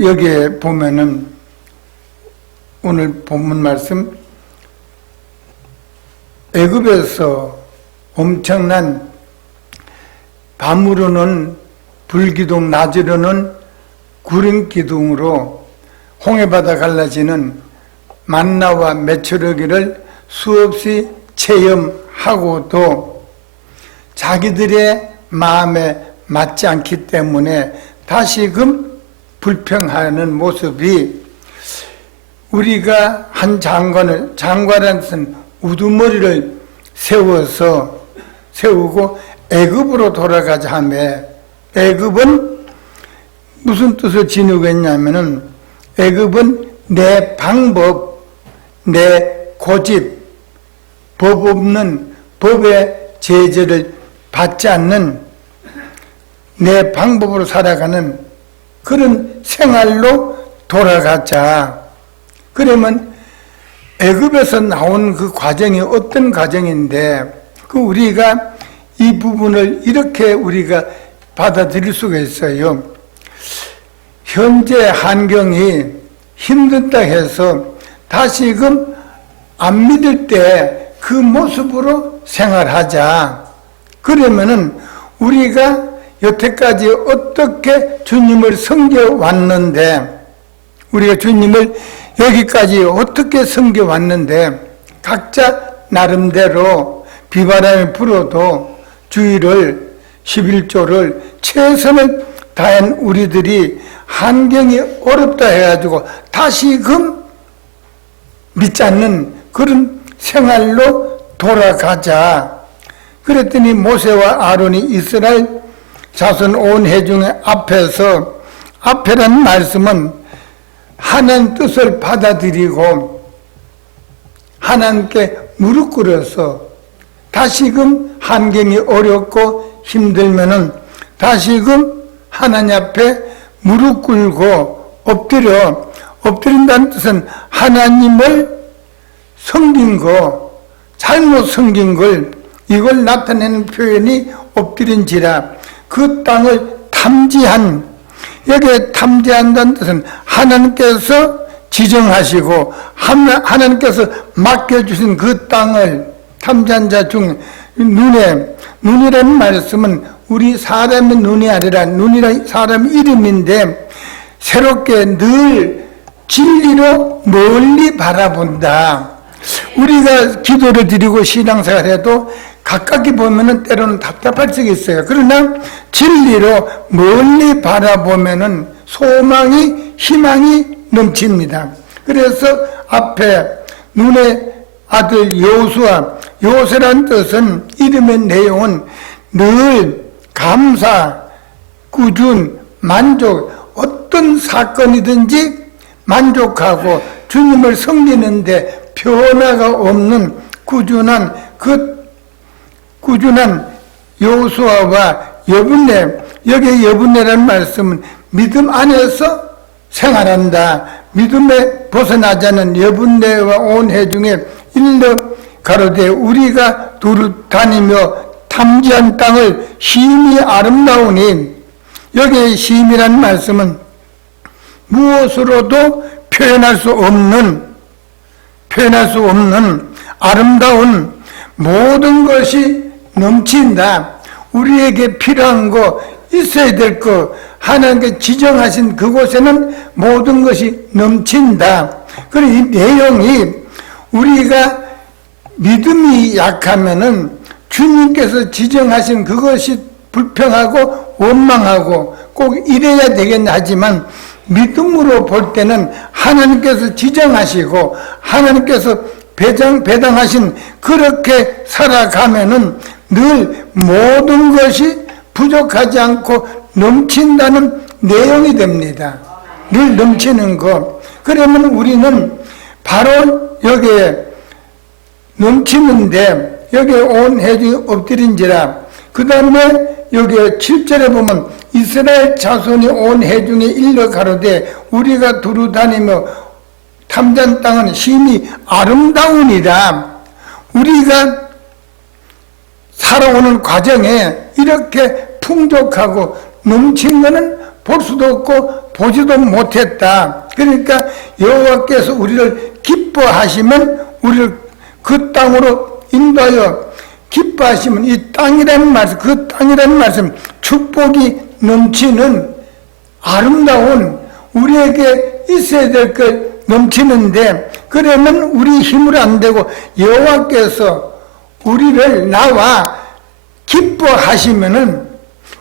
여기에 보면은 오늘 본문 말씀, 애굽에서 엄청난 밤으로는 불기둥, 낮으로는 구름기둥으로 홍해바다 갈라지는 만나와 메추르기를 수없이 체험하고도 자기들의 마음에 맞지 않기 때문에 다시금 불평하는 모습이, 우리가 한 장관한테는 우두머리를 세우고 애굽으로 돌아가자 하며, 애굽은 무슨 뜻을 지니고 있냐면은, 애굽은 내 방법, 내 고집, 법 없는, 법의 제재를 받지 않는 내 방법으로 살아가는 그런 생활로 돌아가자. 그러면 애굽에서 나온 그 과정이 어떤 과정인데, 그 우리가 이 부분을 이렇게 우리가 받아들일 수가 있어요. 현재 환경이 힘들다 해서 다시금 안 믿을 때 그 모습으로 생활하자. 그러면은 우리가 여태까지 어떻게 주님을 섬겨왔는데, 우리가 주님을 여기까지 어떻게 섬겨왔는데, 각자 나름대로 비바람이 불어도 주일을, 11조를 최선을 다한 우리들이 환경이 어렵다 해가지고 다시금 믿지 않는 그런 생활로 돌아가자. 그랬더니 모세와 아론이 이스라엘 자손 온 회중의 앞에란 말씀은 하나님 뜻을 받아들이고 하나님께 무릎 꿇어서, 다시금 환경이 어렵고 힘들면은 다시금 하나님 앞에 무릎 꿇고 엎드린다는 뜻은 하나님을 섬긴 거, 잘못 섬긴 걸, 이걸 나타내는 표현이 엎드린지라. 그 땅을 탐지한, 여기에 탐지한다는 뜻은 하나님께서 지정하시고 하나님께서 맡겨주신 그 땅을 탐지한 자 중, 눈이라는 말씀은 우리 사람의 눈이 아니라, 눈이란 사람 이름인데, 새롭게 늘 진리로 멀리 바라본다. 우리가 기도를 드리고 신앙생활 해도 가깝게 보면은 때로는 답답할 수 있어요. 그러나 진리로 멀리 바라보면은 소망이, 희망이 넘칩니다. 그래서 앞에 눈의 아들 요수라는 뜻은, 이름의 내용은 늘 감사, 꾸준, 만족, 어떤 사건이든지 만족하고 주님을 섬기는데 변화가 없는 꾸준한 여호수아와 여분네, 여기에 여분네라는 말씀은 믿음 안에서 생활한다. 믿음에 벗어나지 않은 여분네와 온 회중에 일러 가로되, 우리가 두루 다니며 탐지한 땅을 심히 아름다우니, 여기에 심이라는 말씀은 무엇으로도 표현할 수 없는 아름다운 모든 것이 넘친다. 우리에게 필요한 거, 있어야 될 거, 하나님께 지정하신 그곳에는 모든 것이 넘친다. 그리고 이 내용이, 우리가 믿음이 약하면은 주님께서 지정하신 그것이 불평하고 원망하고 꼭 이래야 되겠나 하지만, 믿음으로 볼 때는 하나님께서 지정하시고 하나님께서 배당하신, 그렇게 살아가면은 늘 모든 것이 부족하지 않고 넘친다는 내용이 됩니다. 늘 넘치는 것. 그러면 우리는 바로 여기에 넘치는데, 여기에 온 회중이 엎드린지라. 그 다음에 여기 7절에 보면 이스라엘 자손이 온 회중에 일러 가로되 우리가 두루 다니며 탐전 땅은 심히 아름다우니라. 우리가 살아오는 과정에 이렇게 풍족하고 넘친 것은 볼 수도 없고 보지도 못했다. 그러니까 여호와께서 우리를 기뻐하시면 우리를 그 땅으로 인도하여 기뻐하시면 이 땅이라는 말씀, 그 땅이라는 말씀, 축복이 넘치는 아름다운 우리에게 있어야 될 것 넘치는데, 그러면 우리 힘으로 안 되고 여호와께서 우리를 나와 기뻐하시면은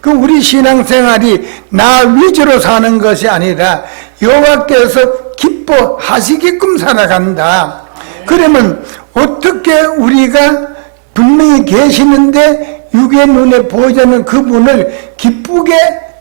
그 우리 신앙생활이 나 위주로 사는 것이 아니라 여호와께서 기뻐하시게끔 살아간다. 그러면 어떻게 우리가 분명히 계시는데 육의 눈에 보이지 않는 그분을 기쁘게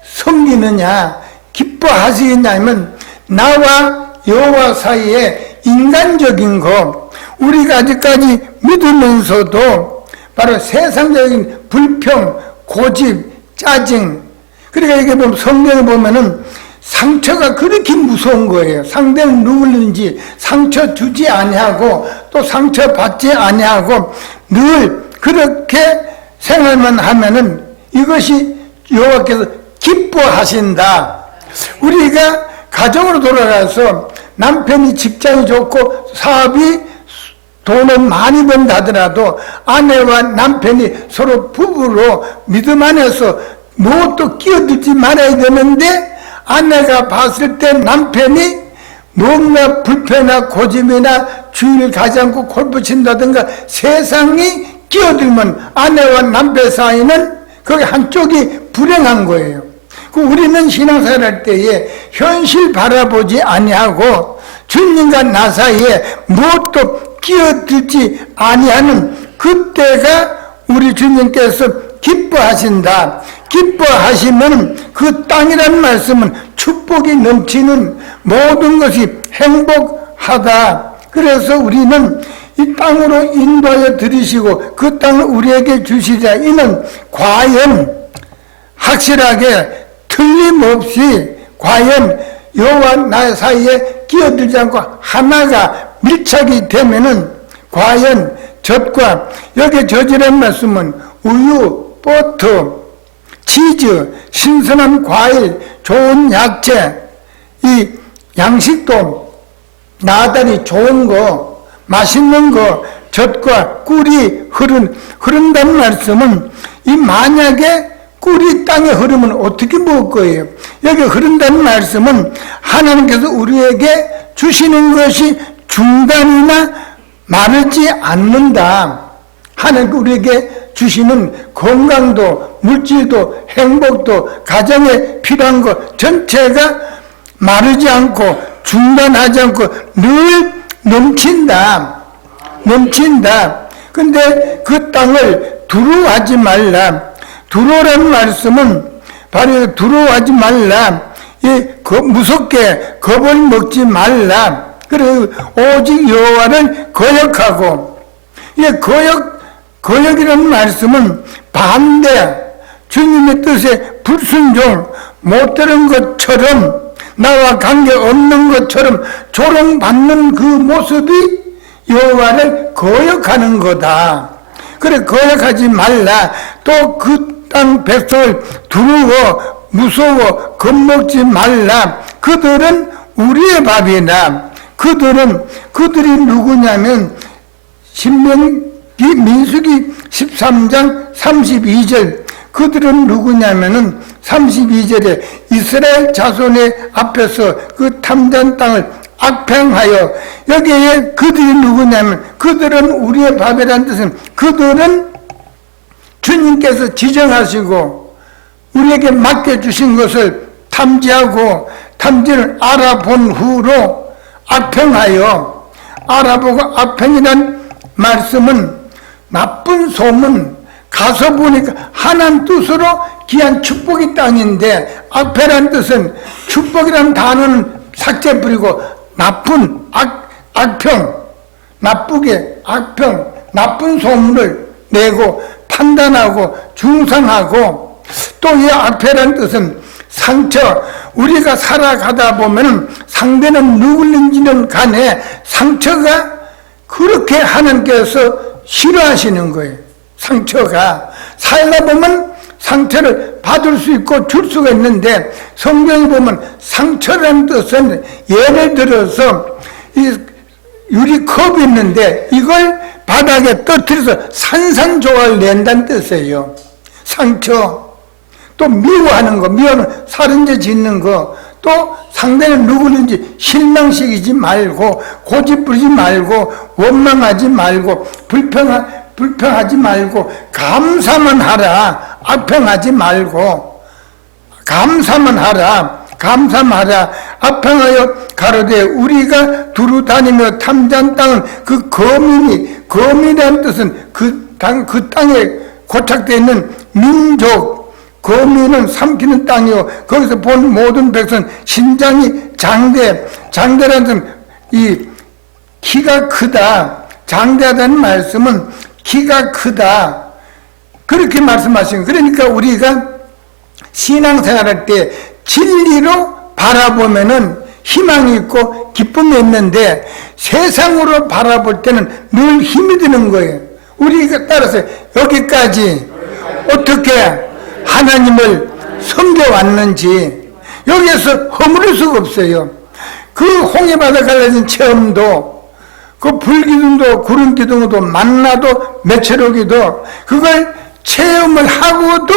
섬기느냐, 기뻐하시겠냐 하면 나와 여호와 사이에 인간적인 거, 우리가 아직까지 믿으면서도 바로 세상적인 불평, 고집, 짜증. 그러니까 이게 보면 성경에 보면은 상처가 그렇게 무서운 거예요. 상대는 누구든지 상처 주지 아니하고 또 상처 받지 아니하고 늘 그렇게 생활만 하면은 이것이 여호와께서 기뻐하신다. 우리가 가정으로 돌아가서 남편이 직장이 좋고 사업이 돈을 많이 번다 하더라도 아내와 남편이 서로 부부로 믿음 안에서 무엇도 끼어들지 말아야 되는데, 아내가 봤을 때 남편이 뭔가 불편이나 고집이나 주의를 가지 않고 골프 친다든가 세상이 끼어들면 아내와 남편 사이는 거기 한쪽이 불행한 거예요. 우리는 신앙생활 할 때에 현실 바라보지 아니하고 주님과 나 사이에 무엇도 끼어들지 아니하는 그때가 우리 주님께서 기뻐하신다. 기뻐하시면 그 땅이라는 말씀은 축복이 넘치는 모든 것이 행복하다. 그래서 우리는 이 땅으로 인도하여 들이시고 그 땅을 우리에게 주시자. 이는 과연 확실하게 틀림없이 과연 여호와 나 사이에 끼어들지 않고 하나가 밀착이 되면은 과연 젖과 여기 젖이라는 말씀은 우유, 버터, 치즈, 신선한 과일, 좋은 야채, 이 양식도 나다리 좋은 거, 맛있는 거, 젖과 꿀이 흐른다는 말씀은 이 만약에 꿀이 땅에 흐르면 어떻게 먹을 거예요? 여기 흐른다는 말씀은 하나님께서 우리에게 주시는 것이 중단이나 마르지 않는다. 하나님 우리에게 주시는 건강도 물질도 행복도 가정에 필요한 것 전체가 마르지 않고 중단하지 않고 늘 넘친다. 근데 그 땅을 두려워하지 말라. 두려워라는 말씀은 바로 두려워하지 말라. 무섭게 겁을 먹지 말라. 그리고 오직 여호와를 거역하고, 거역이라는 말씀은 반대, 주님의 뜻에 불순종, 못 들은 것처럼, 나와 관계없는 것처럼 조롱받는 그 모습이 여호와를 거역하는 거다. 그래, 거역하지 말라. 또 그 땅 백성을 두려워, 무서워, 겁먹지 말라. 그들은 우리의 밥이다. 그들이 누구냐면 민수기 13장 32절, 그들은 누구냐면은 32절에 이스라엘 자손의 앞에서 그 탐전 땅을 악평하여, 여기에 그들이 누구냐면 그들은 우리의 밥이라는 뜻은 그들은 주님께서 지정하시고 우리에게 맡겨주신 것을 탐지하고 탐지를 알아본 후로 악평하여, 알아보고 악평이란 말씀은 나쁜 소문, 가서 보니까 하나님 뜻으로 귀한 축복이 땅인데, 악평이란 뜻은 축복이란 단어는 삭제버리고 나쁜 악평, 나쁘게 악평, 나쁜 소문을 내고 판단하고 중상하고, 또 이 악패란 뜻은 상처, 우리가 살아가다 보면 상대는 누구인지는 간에 상처가 그렇게 하나님께서 싫어하시는 거예요. 상처가 살다 보면 상처를 받을 수 있고 줄 수가 있는데, 성경에 보면 상처라는 뜻은 예를 들어서 이 유리컵이 있는데 이걸 바닥에 떨어뜨려서 산산조각을 낸다는 뜻이에요. 상처. 또 미워하는 거, 미워는 살인죄 짓는 거, 또 상대는 누구든지 실망시키지 말고, 고집 부리지 말고, 원망하지 말고, 불평하지 말고, 감사만 하라. 악평하지 말고, 감사만 하라. 감사하라. 악평하여 가로되 우리가 두루 다니며 탐지한 땅은 그 거민이라는 뜻은 그 땅에 고착되어 있는 민족, 거민은 삼키는 땅이요, 거기서 본 모든 백성 신장이 장대라는 뜻은 이 키가 크다. 장대하다는 말씀은 키가 크다, 그렇게 말씀하신 거예요. 그러니까 우리가 신앙생활할 때 진리로 바라보면은 희망이 있고 기쁨이 있는데, 세상으로 바라볼 때는 늘 힘이 드는 거예요. 우리가 따라서 여기까지 어떻게 하나님을 섬겨왔는지 여기에서 허물을 수가 없어요. 그 홍해바다 갈라진 체험도, 그 불기둥도 구름기둥도 만나도 메추라기도, 그걸 체험을 하고도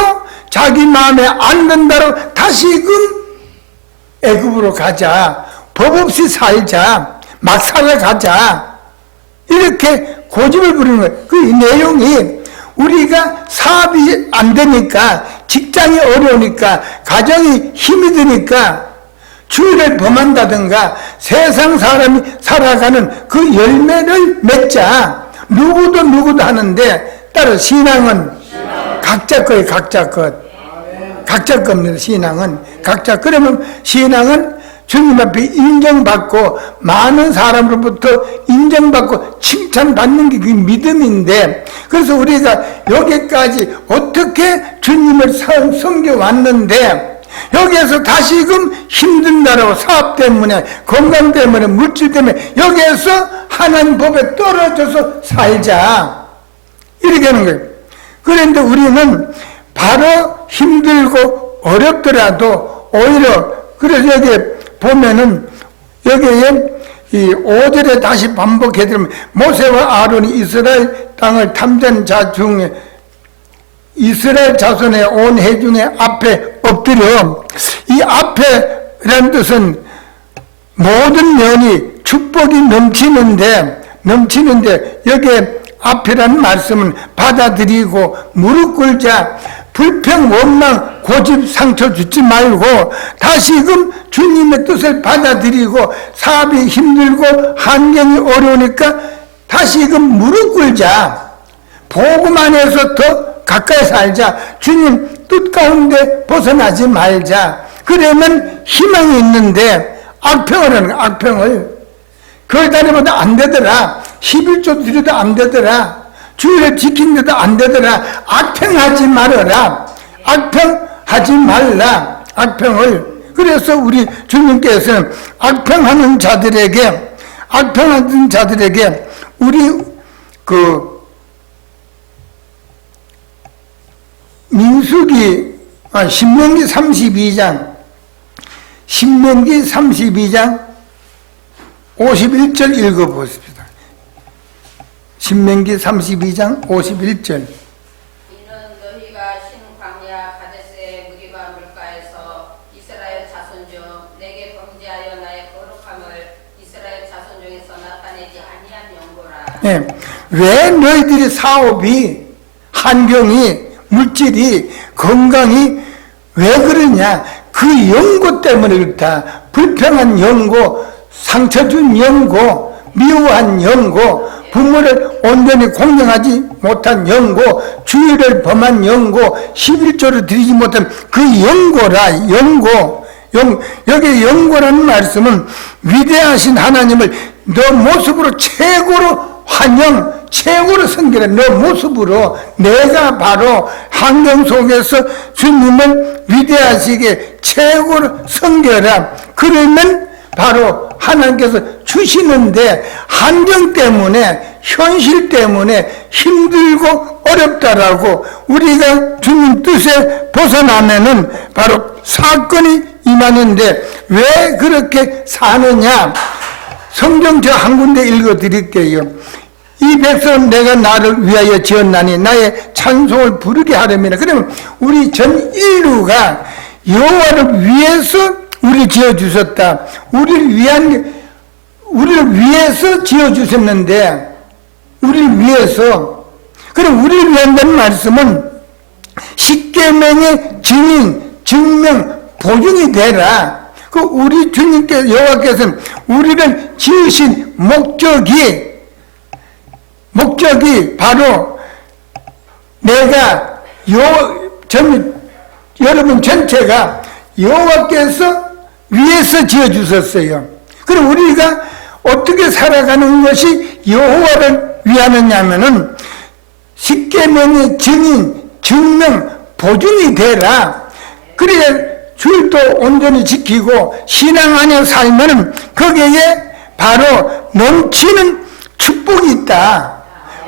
자기 마음에 안 든다로 다시금 애굽으로 가자, 법 없이 살자, 막 살아가자, 이렇게 고집을 부리는 거예요. 그 내용이 우리가 사업이 안 되니까, 직장이 어려우니까, 가정이 힘이 드니까 주의를 범한다든가 세상 사람이 살아가는 그 열매를 맺자. 누구도 하는데, 따로 신앙은 각자 거예요. 각자 것. 각자 겁니다. 신앙은 각자. 그러면 신앙은 주님 앞에 인정받고 많은 사람으로부터 인정받고 칭찬받는 게 그 믿음인데, 그래서 우리가 여기까지 어떻게 주님을 섬겨왔는데 여기에서 다시금 힘든다라고, 사업 때문에, 건강 때문에, 물질 때문에 여기에서 하나님 법에 떨어져서 살자, 이렇게 하는 거예요. 그런데 우리는 바로 힘들고 어렵더라도 오히려, 그래서 여기 보면은 여기에 이 5절에 다시 반복해드리면, 모세와 아론이 이스라엘 땅을 탐지한 자 중에 이스라엘 자손의 온 회중의 앞에 엎드려, 이 앞에라는 뜻은 모든 면이 축복이 넘치는데 여기에 앞이라는 말씀은 받아들이고 무릎 꿇자, 불평, 원망, 고집, 상처 주지 말고 다시금 주님의 뜻을 받아들이고, 사업이 힘들고 환경이 어려우니까 다시금 무릎 꿇자, 복음 안에서 더 가까이 살자, 주님 뜻 가운데 벗어나지 말자. 그러면 희망이 있는데, 악평을 하는 거야. 악평을 교회 다니면도 안 되더라, 11조 드려도 안 되더라, 주의를 지키는데도 안 되더라. 악평하지 말아라. 악평하지 말라. 악평을. 그래서 우리 주님께서는 악평하는 자들에게 우리 신명기 32장 51절 읽어보십시다. 신명기 32장 51절. 이는 너희가 신 광야 가데스의 무리바 물가에서 이스라엘 자손 중 내게 범죄하여 나의 거룩함을 이스라엘 자손 중에서 나타내지 아니한 영고라. 네. 왜 너희들이 사업이, 환경이, 물질이, 건강이 왜 그러냐? 그 연고 때문에 그렇다. 불평한 연고, 상처 준 연고, 미워한 연고, 부모를 온전히 공경하지 못한 연고, 주의를 범한 연고, 11조를 드리지 못한 그 연고라. 여기 연고라는 말씀은 위대하신 하나님을 너 모습으로 최고로 환영, 최고로 섬기라. 너 모습으로 내가 바로 환경 속에서 주님을 위대하시게 최고로 섬겨라. 그러면 바로 하나님께서 주시는데 환경 때문에 현실 때문에 힘들고 어렵다라고 우리가 주님 뜻에 벗어나면은 바로 사건이 임하는데 왜 그렇게 사느냐? 성경 저 한 군데 읽어드릴게요. 이 백성은 내가 나를 위하여 지었나니 나의 찬송을 부르게 하려면, 그러면 우리 전 인류가 여호와를 위해서 우리 지어주셨다. 우리를 위해서 지어주셨는데, 우리를 위해서. 그럼 우리를 위한다는 말씀은 십계명의 증인, 증명, 보증이 되라. 그 우리 주님께 여호와께서는 우리를 지으신 목적이 바로 내가 여러분 전체가 여호와께서 위해서 지어주셨어요. 그럼 우리가 어떻게 살아가는 것이 여호와를 위하느냐면은 십계명의 증인, 증명, 보증이 되라. 그래야 주일도 온전히 지키고 신앙 안에 살면 거기에 바로 넘치는 축복이 있다.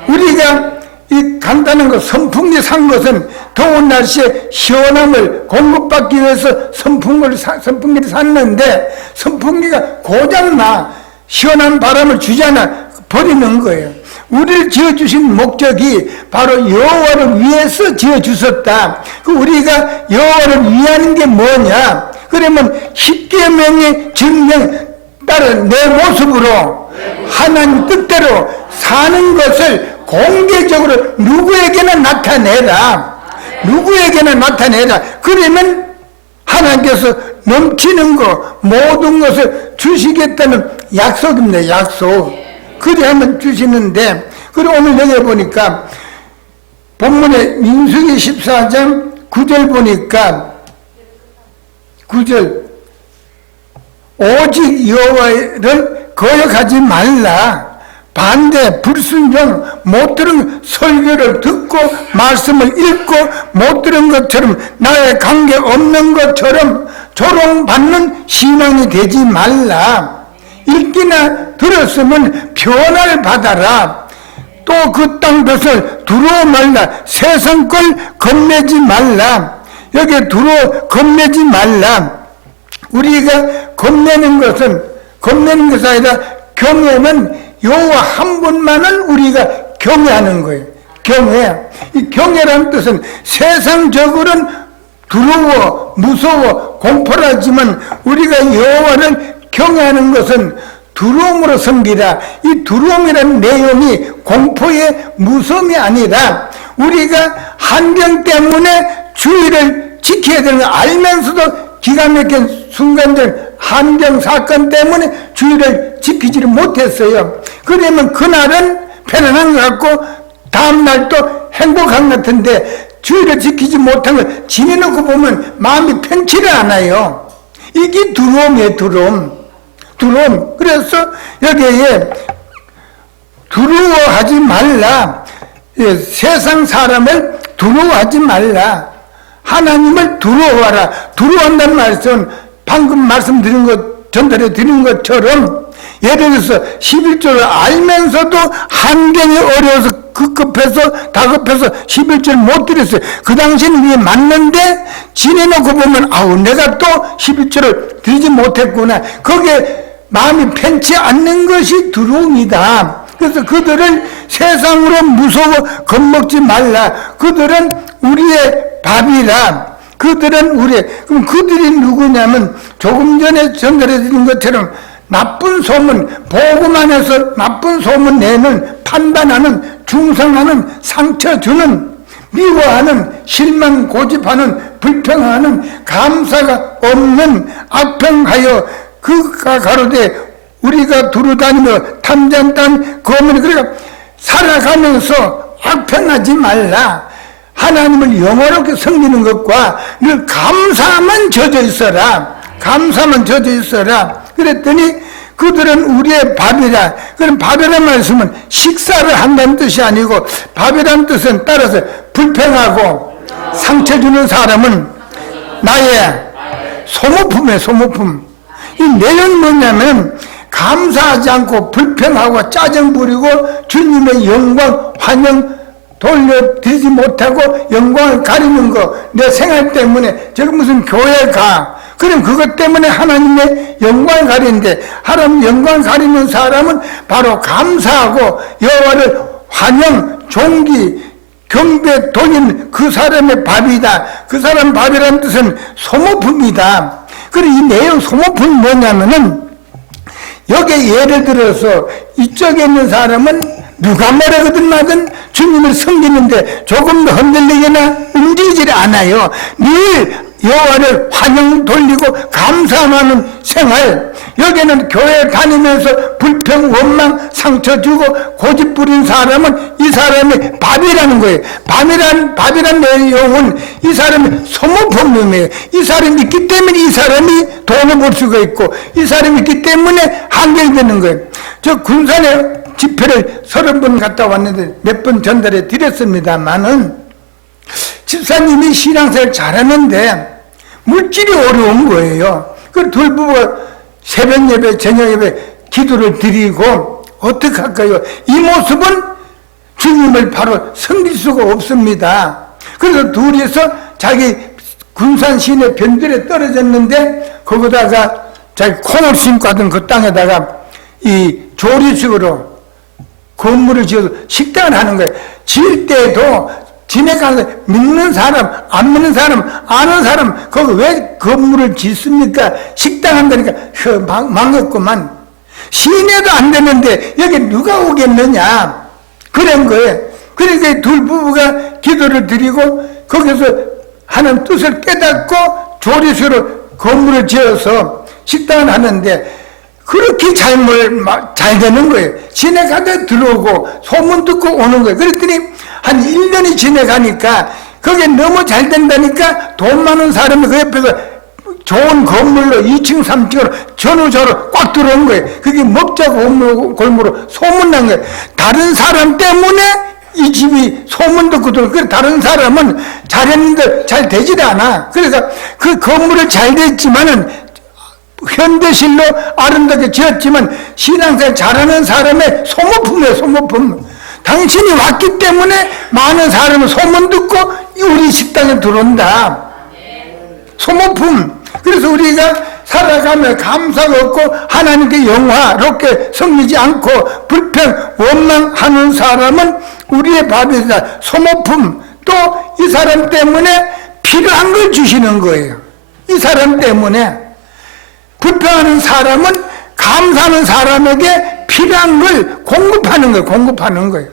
우리가 이 간단한 거 선풍기 산 것은 더운 날씨에 시원함을 공급받기 위해서 선풍기를 샀는데 선풍기가 고장나 시원한 바람을 주잖아. 버리는 거예요. 우리를 지어주신 목적이 바로 여호와를 위해서 지어주셨다. 우리가 여호와를 위하는 게 뭐냐? 그러면 십계명의 증명 따라 내 모습으로 하나님 뜻대로 사는 것을 공개적으로 누구에게나 나타내라. 누구에게나 나타내라. 그러면 하나님께서 넘치는 것, 모든 것을 주시겠다는 약속입니다. 약속. 그리하면 주시는데, 그리고 오늘 여기 보니까 본문에 민수기 14장 9절 보니까 9절 오직 여호와를 거역하지 말라. 반대 불순종 못 들은 설교를 듣고 말씀을 읽고 못 들은 것처럼 나의 관계 없는 것처럼 조롱받는 신앙이 되지 말라. 읽기나 들었으면 변화를 받아라. 또 그 땅 볕을 두려워 말라. 세상 걸 겁내지 말라. 여기에 두려워 겁내지 말라. 우리가 겁내는 것은 아니라 경외는 여호와 한 분만을 우리가 경외하는 거예요. 경외. 이 경외라는 뜻은 세상적으로는 두려워, 무서워, 공포하지만 우리가 여호와를 경외하는 것은 두려움으로 섬기라. 이 두려움이라는 내용이 공포의 무서움이 아니라 우리가 환경 때문에 주의를 지켜야 되는 걸 알면서도 기가 막힌 순간적 환경 사건 때문에 주의를 지키지를 못했어요. 그러면 그날은 편안한 것 같고 다음날 또 행복한 것 같은데 주의를 지키지 못한 걸 지내놓고 보면 마음이 편치를 않아요. 이게 두려움이에요. 두려움. 그래서 여기에 두려워하지 말라. 세상 사람을 두려워하지 말라. 하나님을 두려워하라. 두려워한다는 말씀은 방금 말씀드린 것, 전달해 드린 것처럼 예를 들어서 11조를 알면서도 환경이 어려워서 급급해서 다급해서 11조를 못 드렸어요. 그 당시에는 이게 맞는데 지내놓고 보면 아우 내가 또 11조를 드리지 못했구나. 거기에 마음이 편치 않는 것이 두려움이다. 그래서 그들을 세상으로 무서워 겁먹지 말라. 그들은 우리의 밥이라. 그럼 그들이 누구냐면 조금 전에 전달해드린 것처럼 나쁜 소문, 보고만 해서 나쁜 소문 내는, 판단하는, 중상하는, 상처 주는, 미워하는, 실망 고집하는, 불평하는, 감사가 없는, 악평하여 그가 가로되 우리가 두루다니며 탐잔단 거머니. 그러니까 살아가면서 악평하지 말라. 하나님을 영원하게 섬기는 것과 늘 감사만 젖어 있어라. 감사만 젖어 있어라. 그랬더니 그들은 우리의 밥이라. 그럼 밥이라는 말씀은 식사를 한다는 뜻이 아니고, 밥이라는 뜻은 따라서 불평하고 상처 주는 사람은 나의 소모품이에요, 소모품. 이 내용이 뭐냐면, 감사하지 않고 불평하고 짜증 부리고 주님의 영광, 환영 돌려드리지 못하고 영광을 가리는 거, 내 생활 때문에 저기 무슨 교회 가. 그럼 그것 때문에 하나님의 영광을 가리는데, 하나님 영광을 가리는 사람은 바로 감사하고 여호와를 환영, 존귀, 경배, 돌리는 그 사람의 밥이다. 그 사람 밥이라는 뜻은 소모품이다. 그리고 이 내용 소모품이 뭐냐면은, 여기에 예를 들어서 이쪽에 있는 사람은 누가 뭐라거든 나든 주님을 섬기는데 조금 더 흔들리거나 움직이질 않아요. 늘 여호와를 환영 돌리고 감사하는 생활. 여기는 교회 다니면서 불평, 원망, 상처 주고 고집 부린 사람은 이 사람의 밥이라는 거예요. 밥이란 내용은 이 사람의 소모품이에요. 이 사람이 있기 때문에 이 사람이 돈을 벌 수가 있고, 이 사람이 있기 때문에 한결되는 거예요. 저 군산에 집회를 30번 갔다 왔는데 몇 번 전달해 드렸습니다만은, 집사님이 신앙생활 잘하는데 물질이 어려운 거예요. 그 둘 부부가 새벽 예배, 저녁 예배 기도를 드리고 어떻게 할까요? 이 모습은 주님을 바로 섬길 수가 없습니다. 그래서 둘이서 자기 군산 시내 변들에 떨어졌는데, 거기다가 자기 콩을 심고 하던 그 땅에다가 이 조리식으로 건물을 지어서 식당을 하는 거예요. 지을 때도 지내가서 믿는 사람, 안 믿는 사람, 아는 사람, 거기 왜 건물을 짓습니까? 식당 한다니까, 망했구만. 시내도 안 되는데, 여기 누가 오겠느냐? 그런 거예요. 그러니까 둘 부부가 기도를 드리고, 거기서 하는 뜻을 깨닫고, 조리수로 건물을 지어서 식당을 하는데, 그렇게 잘 되는 거예요. 지내가다 들어오고, 소문 듣고 오는 거예요. 그랬더니, 한 1년이 지내가니까 그게 너무 잘 된다니까 돈 많은 사람이 그 옆에서 좋은 건물로 2층 3층으로 전후저로 꽉 들어온 거예요. 그게 먹자 골무로 소문난 거예요. 다른 사람 때문에 이 집이 소문 듣고 들어오고, 그래 다른 사람은 잘했는데 잘 되질 않아. 그래서 그 건물을 잘 됐지만은 현대실로 아름답게 지었지만 신앙생활 잘하는 사람의 소모품이에요, 소모품. 당신이 왔기 때문에 많은 사람은 소문 듣고 우리 식당에 들어온다. 소모품. 그래서 우리가 살아가며 감사가 없고 하나님께 영화롭게 섬기지 않고 불평, 원망하는 사람은 우리의 밥이다. 소모품. 또 이 사람 때문에 필요한 걸 주시는 거예요. 이 사람 때문에. 불평하는 사람은 감사하는 사람에게 필요한 걸 공급하는 거예요. 공급하는 거예요.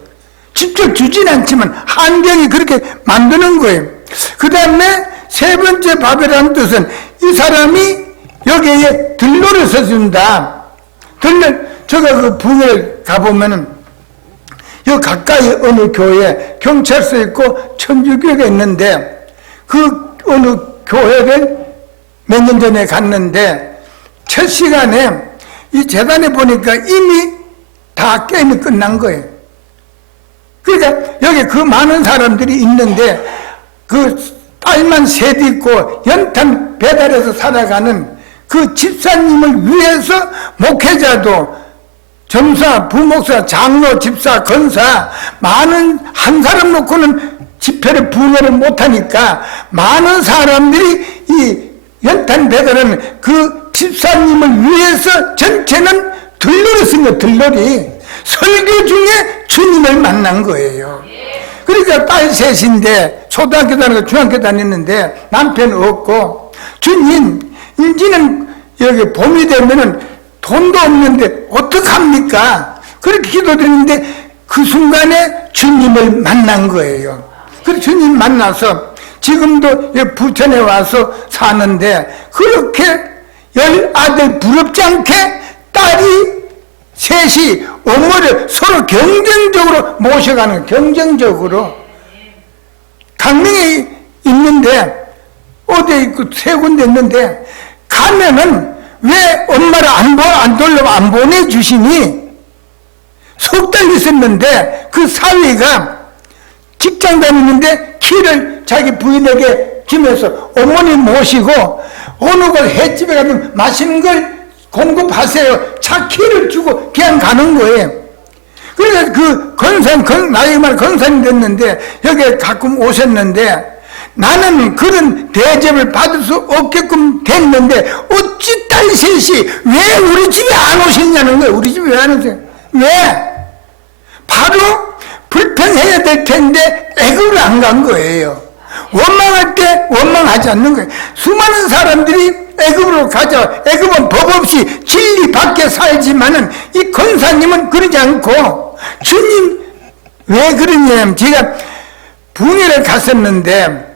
직접 주진 않지만 환경이 그렇게 만드는 거예요. 그 다음에 세 번째 밥이라는 뜻은 이 사람이 여기에 들러를 써준다. 제가 그 부에 가보면은 여기 가까이 어느 교회 경찰서 있고 천주교가 있는데, 그 어느 교회를 몇 년 전에 갔는데 첫 시간에 이 재단에 보니까 이미 다 게임이 끝난 거예요. 그러니까 여기 그 많은 사람들이 있는데 그 딸만 셋 있고 연탄 배달해서 살아가는 그 집사님을 위해서 목회자도 점사, 부목사, 장로, 집사, 건사 많은 한 사람 놓고는 집회를 분해를 못하니까 많은 사람들이 이 연탄 배달하는 그 집사님을 위해서 전체는 들러리 쓴 거예요. 들러리. 설교 중에 주님을 만난 거예요. 그러니까 딸 셋인데 초등학교 다니고 중학교 다녔는데 남편 없고, 주님 이제는 여기 봄이 되면은 돈도 없는데 어떡합니까? 그렇게 기도드리는데 그 순간에 주님을 만난 거예요. 그래서 주님 만나서 지금도 부천에 와서 사는데, 그렇게 열 아들 부럽지 않게 딸이 셋이 어머니를 서로 경쟁적으로 모셔가는, 경쟁적으로. 강릉에 있는데 어디 있고 세 군데 있는데 가면은 왜 엄마를 안 돌려 안 보내주시니? 석 달 있었는데 그 사위가 직장 다니는데 키를 자기 부인에게 주면서 어머니 모시고 어느 곳 횟집에 가면 맛있는 걸 공급하세요. 차 키를 주고 그냥 가는 거예요. 그래서 그 나이가 건산이 됐는데 여기에 가끔 오셨는데 나는 그런 대접을 받을 수 없게끔 됐는데 어찌 딸 셋이 왜 우리 집에 안 오셨냐는 거예요. 우리 집에 왜 안 오세요? 왜? 바로 불평해야 될 텐데 애굽을 안 간 거예요. 원망할 때 원망하지 않는 거예요. 수많은 사람들이 애굽으로 가자. 애굽은 법 없이 진리 밖에 살지만은 이 권사님은 그러지 않고 주님 왜 그러냐면 제가 붕해를 갔었는데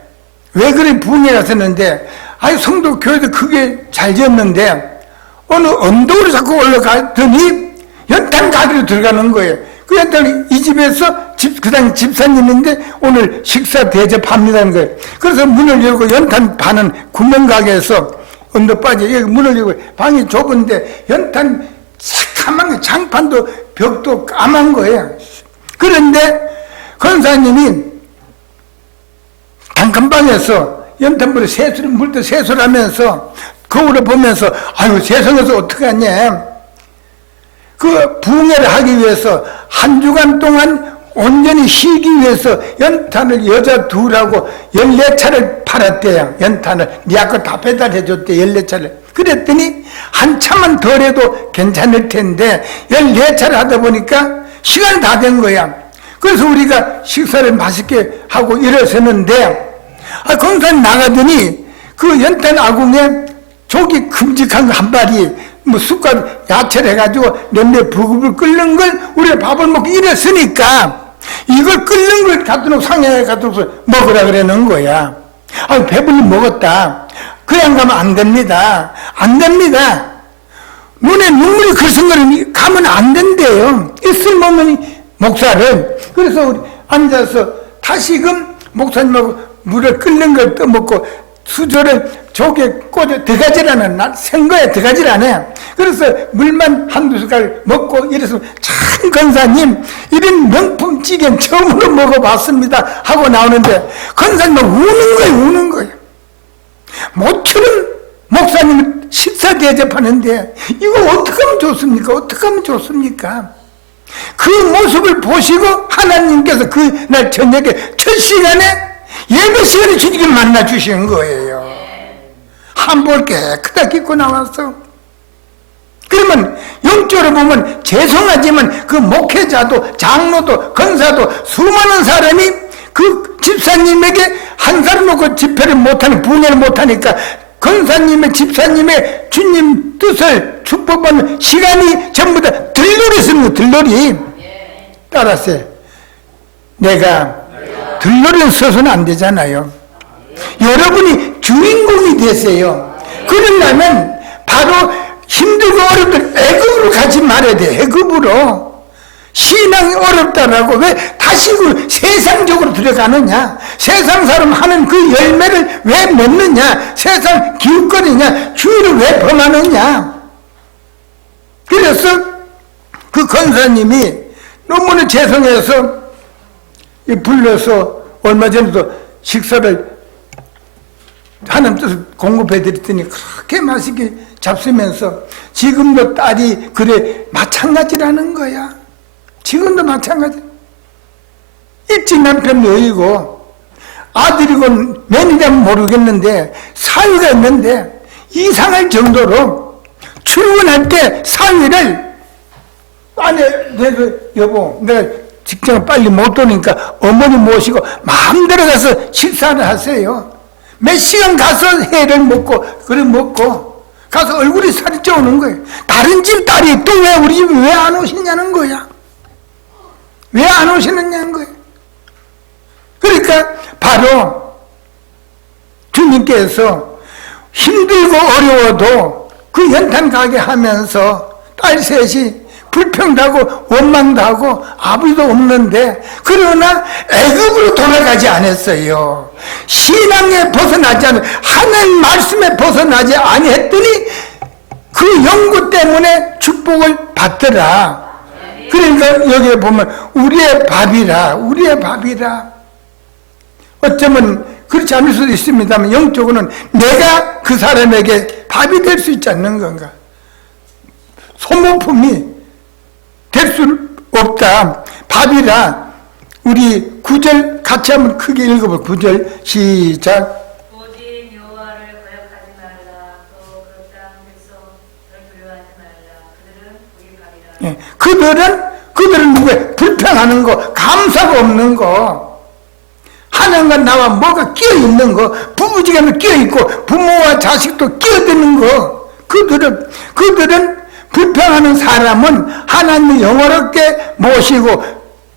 왜 그래 붕해를 갔었는데 아니 성도 교회도 크게 잘 지었는데 어느 언덕으로 자꾸 올라가더니 연탄 가게로 들어가는 거예요. 그랬더니 이 집에서 그 당시 집사님인데 오늘 식사 대접합니다는 거예요. 그래서 문을 열고 연탄 파는 구멍가게에서 언덕 빠져 여기 문을 열고 방이 좁은데 연탄 새까만 거 장판도 벽도 까만 거예요. 그런데 권사님이 단칸방에서 연탄불에 물도 세수를 하면서 거울을 보면서 아유 세상에서 어떡하냐 그 부흥회를 하기 위해서 한 주간 동안 온전히 쉬기 위해서 연탄을 여자 둘하고 14차를 팔았대요. 연탄을 네 아까 다 배달해 줬대 14차를. 그랬더니 한참만 덜 해도 괜찮을 텐데 14차를 하다 보니까 시간이 다 된 거야. 그래서 우리가 식사를 맛있게 하고 일어섰는데 공산 나가더니 그 연탄 아궁에 조기 큼직한 거 한 마리 뭐 숟갈 야채를 해가지고 몇몇 부급을 끓는 걸 우리가 밥을 먹고 이랬으니까 이걸 끓는 걸 갖다 놓고 상에 갖다 놓고 먹으라 그러는 거야. 배불리 먹었다. 그냥 가면 안 됩니다. 안 됩니다. 눈에 눈물이 글썽거리면 가면 안 된대요. 있을없는 목사를. 그래서 우리 앉아서 다시금 목사님하고 물을 끓는 걸 떠먹고 수저를 조개 꽂아 들어가질 않아. 생거에 들어가질 않아. 그래서 물만 한두 숟갈 먹고 이래서 참 권사님 이런 명품 찌개는 처음으로 먹어봤습니다 하고 나오는데 권사님은 우는 거예요. 모처럼 목사님을 식사 대접하는데 이거 어떻게 하면 좋습니까? 어떻게 하면 좋습니까? 그 모습을 보시고 하나님께서 그날 저녁에 첫 시간에 예배 시간에 주님을 만나 주신 거예요. 한벌 깨끗하게 입고 나왔어. 그러면 영적으로 보면 죄송하지만 그 목회자도 장로도 권사도 수많은 사람이 그 집사님에게 한 사람 놓고 집회를 못하는 분야를 못하니까 권사님의 집사님의 주님 뜻을 축복받는 시간이 전부 다 들놀이 쓰는 거 들놀이 따랐어요. 내가 들놀이를 써서는 안 되잖아요. 여러분이 주인공이 되세요. 그러려면 바로 힘들고 어렵던 애굽으로 가지 말아야 돼. 애굽으로. 신앙이 어렵다라고 왜 다시 그 세상적으로 들어가느냐? 세상 사람 하는 그 열매를 왜 맺느냐? 세상 기웃거리냐? 주의를 왜 범하느냐? 그래서 그 권사님이 너무나 죄송해서 불러서 얼마 전에도 식사를 하나님 뜻을 공급해 드렸더니 그렇게 맛있게 잡수면서 지금도 딸이 그래 마찬가지라는 거야. 지금도 마찬가지. 일찍 남편 여의고 아들이고 며느리라면 모르겠는데 사위가 있는데 이상할 정도로 출근할 때 사위를 내가 여보 내가 직장을 빨리 못 오니까 어머니 모시고 마음대로 가서 식사를 하세요. 몇 시간 가서 회를 먹고 그래 먹고 가서 얼굴이 살이 쪄오는 거예요. 다른 집 딸이 또 왜 우리 집에 왜 안 오시냐는 거야. 왜 안 오시느냐는 거예요. 그러니까 바로 주님께서 힘들고 어려워도 그 연탄 가게 하면서 딸 셋이 불평도 하고 원망도 하고 아버지도 없는데 그러나 애굽으로 돌아가지 않았어요. 신앙에 벗어나지 않은 하나님 말씀에 벗어나지 아니했더니 그 연구 때문에 축복을 받더라. 그러니까 여기에 보면 우리의 밥이라. 어쩌면 그렇지 않을 수도 있습니다만 영적으로는 내가 그 사람에게 밥이 될 수 있지 않는 건가? 소모품이 될 수 없다. 밥이라. 우리 9절 같이 한번 크게 읽어볼 9절 시작. 오직 여호와를 거역하지 말라. 또 그 땅 백성을 두려워하지 말라. 그들은 우리 밥이라. 그들은 누구야? 불평하는 거, 감사가 없는 거. 하나님과 나와 뭐가 끼어 있는 거, 부부지간에 끼어 있고 부모와 자식도 끼어드는 거. 그들은 불평하는 사람은 하나님을 영원하게 모시고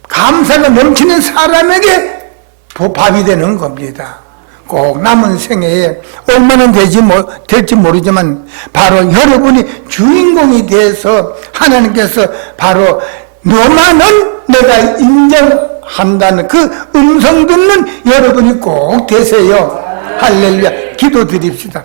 감사가 넘치는 사람에게 밥이 되는 겁니다. 꼭 남은 생애에 얼마나 될지 모르지만 바로 여러분이 주인공이 돼서 하나님께서 바로 너만은 내가 인정한다는 그 음성 듣는 여러분이 꼭 되세요. 할렐루야. 기도 드립시다.